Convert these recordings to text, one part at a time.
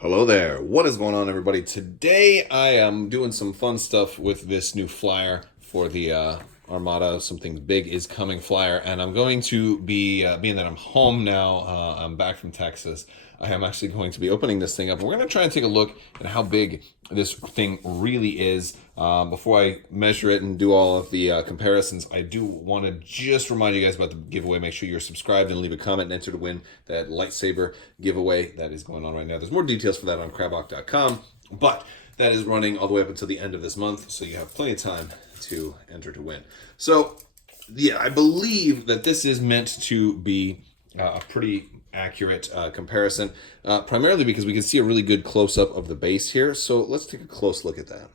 Hello there. What is going on, everybody? Today I am doing some fun stuff with this new flyer for the Armada Something Big is Coming flyer, and I'm going to be, being that I'm home now, I'm back from Texas. I am actually going to be opening this thing up. We're going to try and take a look at how big this thing really is. Before I measure it and do all of the comparisons, I do want to just remind you guys about the giveaway. Make sure you're subscribed and leave a comment and enter to win that lightsaber giveaway that is going on right now. There's more details for that on Crabbok.com, but that is running all the way up until the end of this month, so you have plenty of time to enter to win. So, yeah, I believe that this is meant to be a pretty accurate comparison, primarily because we can see a really good close-up of the base here. So let's take a close look at that.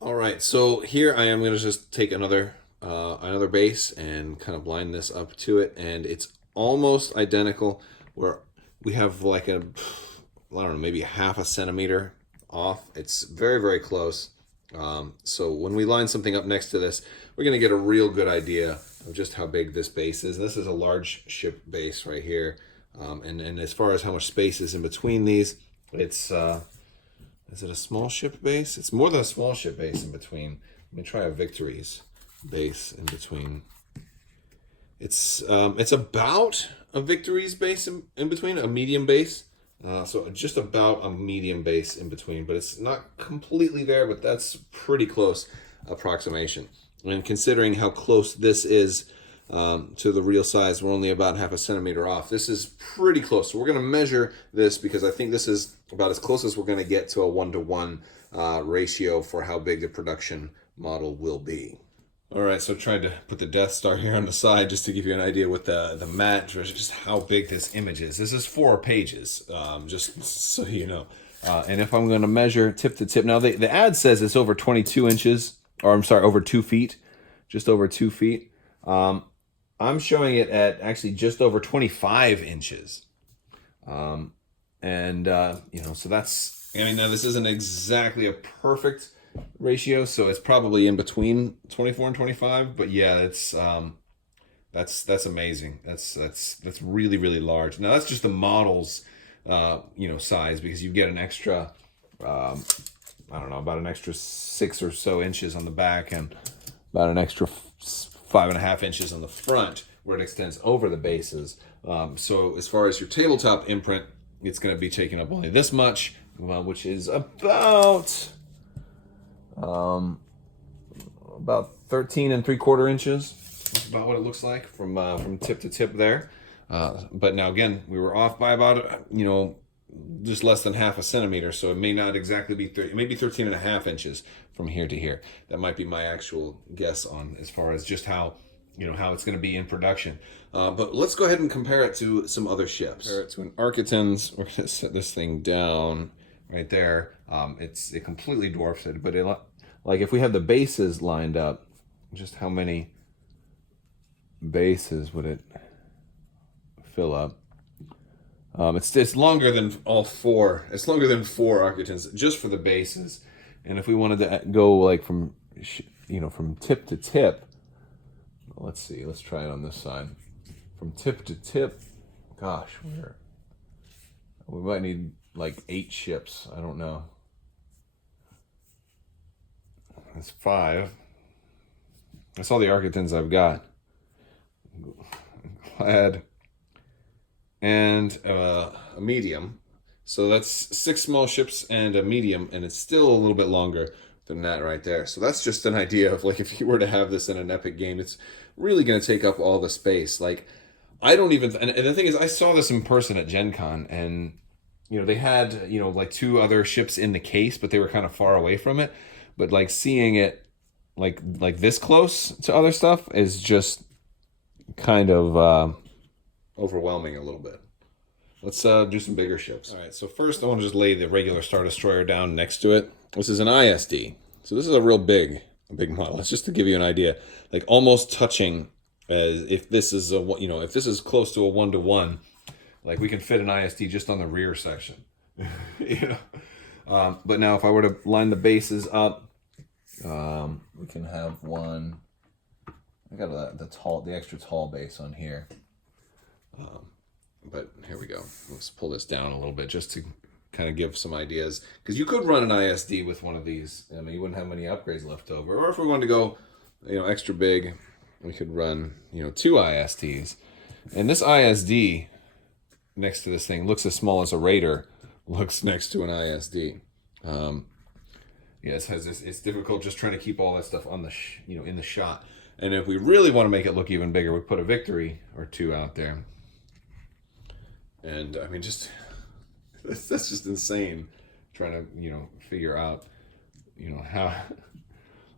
All right, so here I am going to just take another base and kind of line this up to it, and it's almost identical. Where we have like I don't know, maybe half a centimeter off. It's very, very close. So when we line something up next to this, we're going to get a real good idea of just how big this base is. This is a large ship base right here. And as far as how much space is in between these, it's, is it a small ship base? It's more than a small ship base in between. Let me try a Victories base in between. It's about a Victories base in between, a medium base. So just about a medium base in between, but it's not completely there, but that's pretty close approximation. And considering how close this is to the real size, we're only about half a centimeter off. This is pretty close. So we're going to measure this because I think this is about as close as we're going to get to a 1-to-1 ratio for how big the production model will be. All right, so I tried to put the Death Star here on the side just to give you an idea with the mat, just how big this image is. This is 4 pages, just so you know. And if I'm going to measure tip to tip, now the ad says it's over 22 inches, or I'm sorry, over 2 feet, just over 2 feet. I'm showing it at actually just over 25 inches. You know, so that's, I mean, now this isn't exactly a perfect ratio, so it's probably in between 24 and 25, but yeah, it's that's amazing. That's really, really large. Now that's just the model's you know, size, because you get an extra I don't know, about an extra 6 or so inches on the back and about an extra 5.5 inches on the front where it extends over the bases. So as far as your tabletop imprint, it's going to be taking up only this much, which is about 13 3/4 inches. That's about what it looks like from tip to tip there. But now again, we were off by about, you know, just less than half a centimeter, so it may not exactly be 30, it may be 13.5 inches from here to here. That might be my actual guess on as far as just how, you know, how it's going to be in production. But let's go ahead and compare it to some other ships. Compare it to an Architens. We're going to set this thing down right there. It completely dwarfs it, but like if we have the bases lined up, just how many bases would it fill up? It's longer than all 4. It's longer than 4 Architens just for the bases. And if we wanted to go like from, you know, from tip to tip, let's see, let's try it on this side. From tip to tip, gosh, we might need like 8 ships. I don't know. That's 5. That's all the Architens I've got. Glad. And a medium. So that's 6 small ships and a medium, and it's still a little bit longer than that right there. So that's just an idea of, like, if you were to have this in an epic game, it's really going to take up all the space. Like, I don't even, and the thing is, I saw this in person at Gen Con, and, you know, they had, you know, like 2 other ships in the case, but they were kind of far away from it. But, like, seeing it like this close to other stuff is just kind of overwhelming a little bit. Let's do some bigger ships. All right, so first I want to just lay the regular Star Destroyer down next to it. This is an ISD. So this is a real big model. It's just to give you an idea, like almost touching as if this is a, you know, if this is close to a 1-to-1, like we can fit an ISD just on the rear section. You know. But now if I were to line the bases up, we can have one. I got the extra tall base on here. But here we go. Let's pull this down a little bit just to kind of give some ideas, because you could run an ISD with one of these. I mean, you wouldn't have many upgrades left over. Or if we wanted to go, extra big, we could run, 2 ISDs. And this ISD next to this thing looks as small as a Raider looks next to an ISD. It's difficult just trying to keep all that stuff on the in the shot. And if we really want to make it look even bigger, we put a Victory or 2 out there. And I mean, that's just insane. Trying to figure out how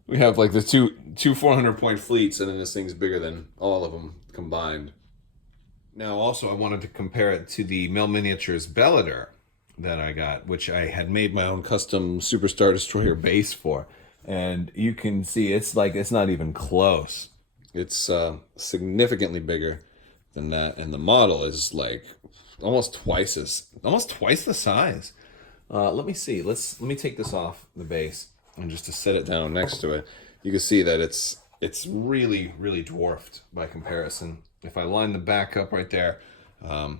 we have like the two 400-point fleets, and then this thing's bigger than all of them combined. Now, also, I wanted to compare it to the Mel Miniatures Bellator that I got, which I had made my own custom Superstar Destroyer base for. And you can see it's not even close. It's significantly bigger than that, and the model is like almost twice the size. Let me see. Let me take this off the base, and just to set it down next to it, you can see that it's really, really dwarfed by comparison. If I line the back up right there, I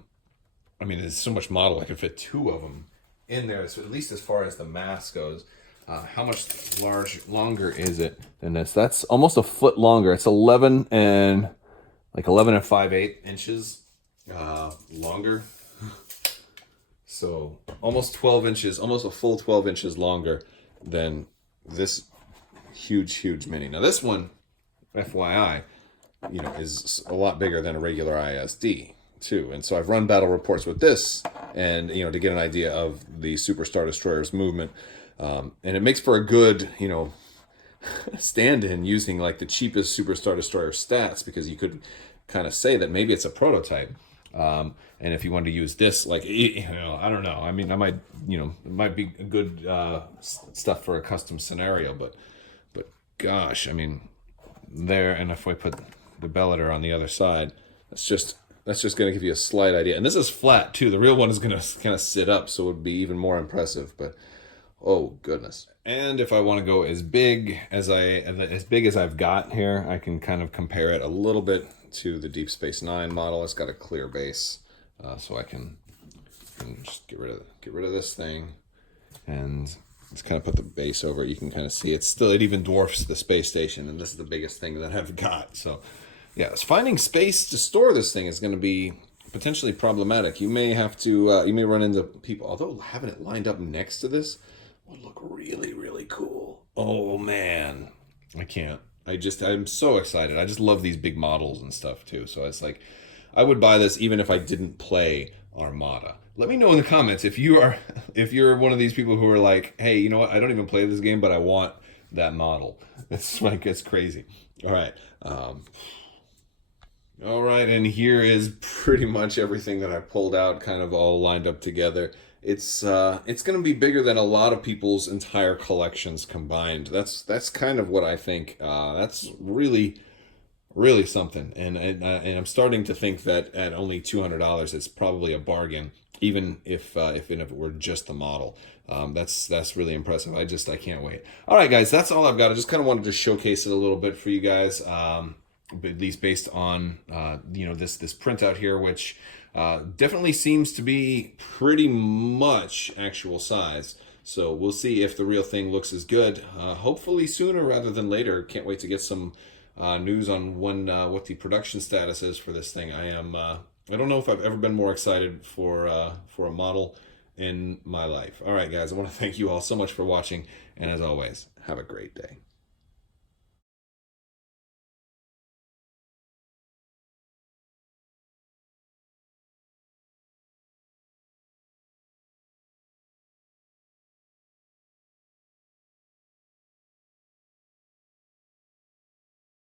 mean, there's so much model, I could fit 2 of them in there, so at least as far as the mass goes. How much longer is it than this? That's almost a foot longer. It's 11 and 5/8 inches longer. So almost 12 inches, almost a full 12 inches longer than this huge mini. Now this one, FYI, is a lot bigger than a regular ISD too. And so I've run battle reports with this, and to get an idea of the Superstar Destroyer's movement. And it makes for a good, stand-in using like the cheapest Superstar Destroyer stats, because you could kind of say that maybe it's a prototype. And if you wanted to use this, like, I don't know. I mean, I might, it might be a good stuff for a custom scenario, but gosh, I mean, there. And if I put the Bellator on the other side, that's just going to give you a slight idea. And this is flat too. The real one is going to kind of sit up, so it would be even more impressive. But oh goodness. And if I want to go as big as I've got here, I can kind of compare it a little bit to the Deep Space Nine model. It's got a clear base, so I can just get rid of this thing, and just kind of put the base over it. You can kind of see it even dwarfs the space station, and this is the biggest thing that I've got. So yeah, finding space to store this thing is going to be potentially problematic. You may have to, you may run into people, although having it lined up next to this would look really, really cool. Oh man, I can't. I'm so excited. I just love these big models and stuff too. So it's like, I would buy this even if I didn't play Armada. Let me know in the comments if you're one of these people who are like, hey, you know what? I don't even play this game, but I want that model. It's like, it's crazy. All right. All right, and here is pretty much everything that I pulled out, kind of all lined up together. It's going to be bigger than a lot of people's entire collections combined. That's kind of what I think. That's really, really something. And I'm starting to think that at only $200, it's probably a bargain, even if it were just the model. That's really impressive. I can't wait. All right, guys, that's all I've got. I just kind of wanted to showcase it a little bit for you guys. At least based on this printout here, which definitely seems to be pretty much actual size. So we'll see if the real thing looks as good. Hopefully sooner rather than later. Can't wait to get some news on what the production status is for this thing. I don't know if I've ever been more excited for a model in my life. All right, guys, I want to thank you all so much for watching, and as always, have a great day.